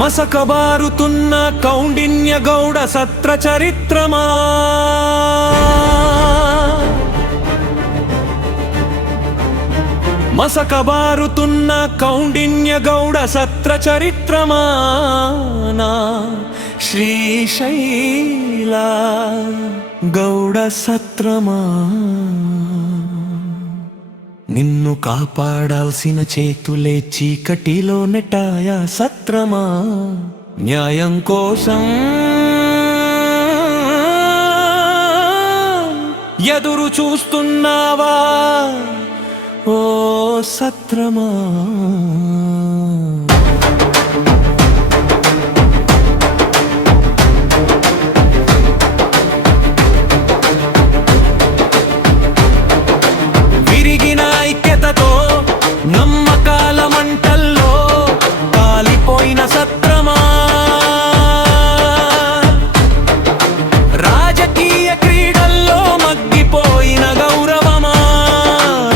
మసకబారుతున్న కౌండిన్య గౌడ సత్ర చరిత్రమా, మసకబారుతున్న కౌండిన్య గౌడ సత్ర చరిత్రమా, నా శ్రీశైల గౌడ సత్రమా. నిన్ను కాపాడాల్సిన చేతులే చీకటిలో నెటాయా సత్రమా, న్యాయం కోసం ఎదురు చూస్తున్నావా ఓ సత్రమా. విరిగిన ఐక్యతతో నమ్మకాల మంటల్లో కాలిపోయిన సత్రమా, రాజకీయ క్రీడల్లో మగ్గిపోయిన గౌరవమా,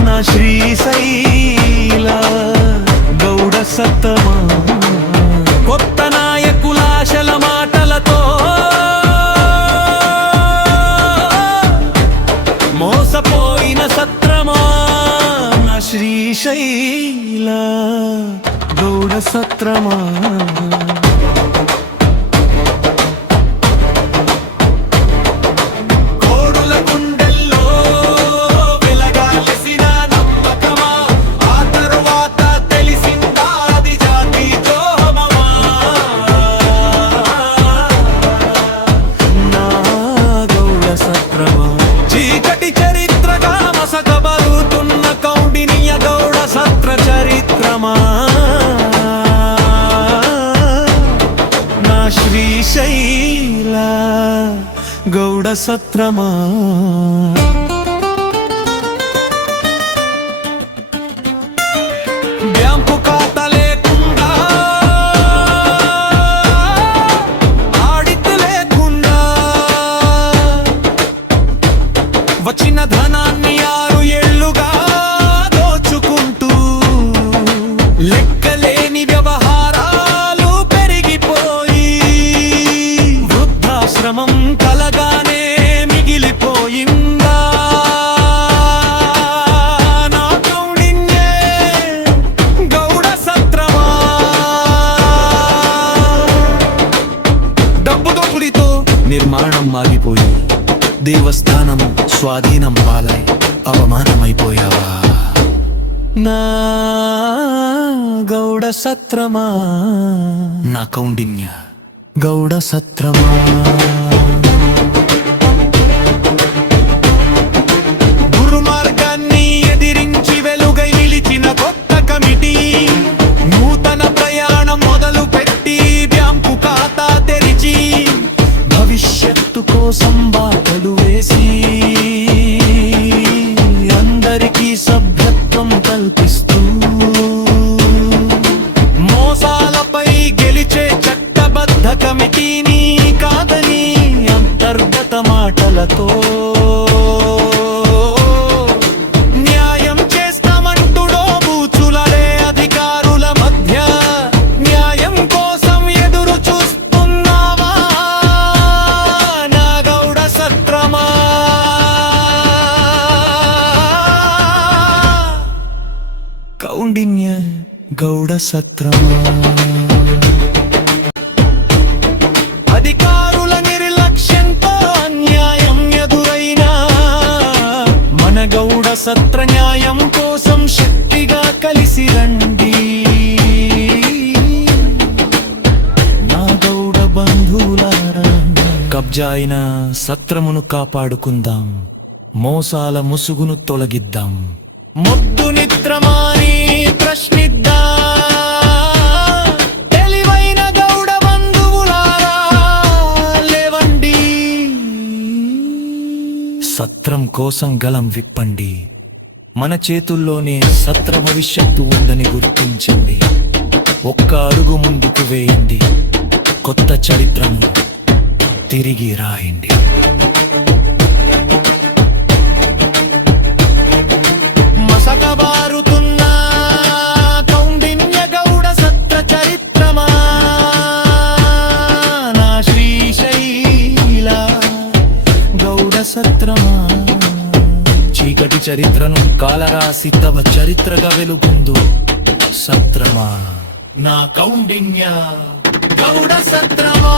నా శ్రీశైల గౌడ సత్రమా. కొత్త నాయకుల ఆశల మాటలతో మోసపోయిన సత్రమా, నా శ్రీశైల గౌడ సత్రమా. కోడుల గుండెల్లో వెలగాల్సిన నమ్మకమా, ఆ తరువాత తెలిసిందా అది జాతి ద్రోహమా, నా గౌడ సత్రమా. చీకటి చరిత్రగా మసకబరుతున్న కౌండిన్య గౌడ సత్ర చరిత్రమా, నా శ్రీశైల గౌడ సత్రమా. బ్యాంకు ఖాతా లేకుండా, ఆడిట్ లేకుండా వచ్చిన ధనాన్ని 6 ఏళ్లుగా దోచుకుంటూ లెక్కలేని వ్యవహారాలు పెరిగిపోయి వృద్ధాశ్రమం కలగానే మిగిలిపోయిందా, నా కౌండిన్య గౌడ సత్రమా. డబ్బు దోపిడీతో నిర్మాణం ఆగిపోయి దేవస్థానం స్వాధీనం పాలై అవమానమైపోయావా, నా గౌడ సత్రమా, నా కౌండిన్య గౌడ సత్రమా. దుర్మార్గాన్ని ఎదిరించి వెలుగై నిలిచిన కొత్త కమిటీ నూతన ప్రయాణం మొదలు పెట్టి బ్యాంకు ఖాతా తెరిచి భవిష్యత్తు కోసం బాటలు వేసి అందరికీ సభ్యత్వం కల్పిస్తూ మోసాలపై గెలిచే చట్టబద్ధ కమిటీని కాదని అంతర్గత మాటలతో న్యాయం చేస్తామంటుడో బూచులరే అధికారుల మధ్య న్యాయం కోసం ఎదురు చూస్తున్నావా, నా గౌడ సత్రమా. కౌండిన్య గౌడ సత్రమా. అధికారుల నిర్లక్ష్యంతో అన్యాయం ఎదురైనా మన గౌడ సత్ర న్యాయం కోసం శక్తిగా కలిసి రండి, నా గౌడ బంధువులారా. కబ్జా అయిన సత్రమును కాపాడుకుందాం, మోసాల ముసుగును తొలగిద్దాం, మొద్దు నిద్రమాని ప్రశ్నిద్దా, తెలివైన గౌడ బంధువులారా లేవండి. సత్రం కోసం గలం విప్పండి, మన చేతుల్లోనే సత్ర భవిష్యత్తు ఉందని గుర్తించండి. ఒక్క అడుగు ముందుకు వేయండి, కొత్త చరిత్రను తిరిగి రాయండి. మసకబారుతున్న కౌండిన్య గౌడ సత్ర చరిత్రమా. చరిత్రను కాలరాసి తవ చరిత్రగా వెలుగుందు సత్రమా నా కౌండిన్య గౌడ సత్రమా.